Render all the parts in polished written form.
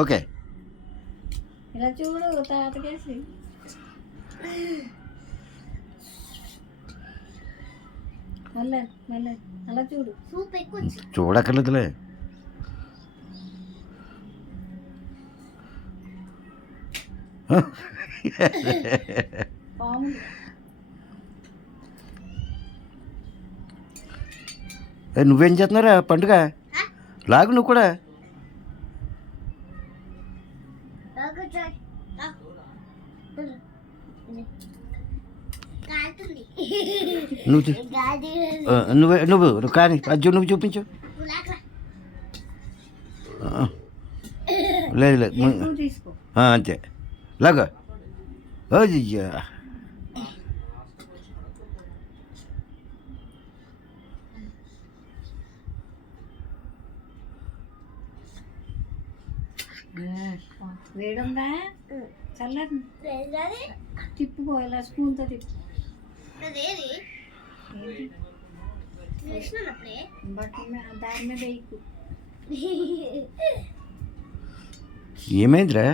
Okay. ఇలా చూడు తాతకేసి మళ్ళీ మళ్ళీ అలా చూడు. సూప్ ఎక్కువ చూడక్కర్లేదులే. పాము నువ్వేం చేస్తున్నారా పండుగ? లాగు నువ్వు కూడా. నువ్వు కానీ అజ్జు నువ్వు చూపించు. లేదు లేదు తీసుకో. అంతే లాగా. అయ్యా వేడుందా చల్లని తిప్పుకో ఇలా స్పూన్తో తిప్పు. బట్టల దాని మీద వేయకు. ఏమైందిరా?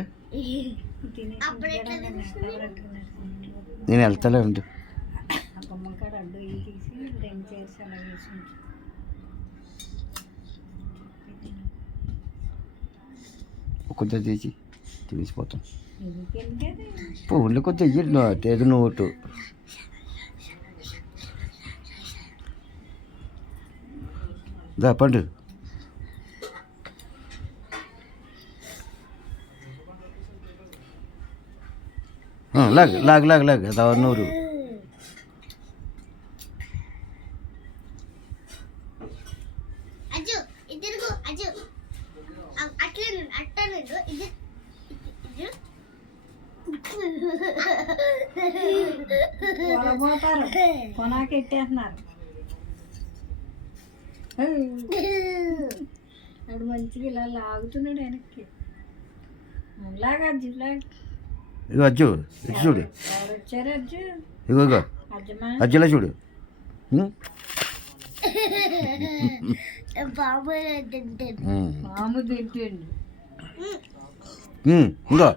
నేను వెళ్తాలే ఉండు. గుమ్మకాడ అడ్డు ఇవి తీసి రెండు చేసి అలా వేసి కొంచెం తీసి తీసిపోతాం. ఫోన్లో కొంచెం ఇయ్యి ఏదో నోటు. దా పండు. లాగ్ లాగ్ లాగ్ లాగ్ అదా నూరు. పోతారు కొనాకెట్టేస్తున్నారు. అడు మంచిగా ఇలా లాగుతున్నాడు వెనక్కి. లాగా అజ్జు లాగా. ఇగో అజ్జు ఇటు చూడు. ఎవరు వచ్చారు అజ్జు? ఇగో అజ్జమా అజ్జులా చూడు. పాము తింటండి. ఇంకో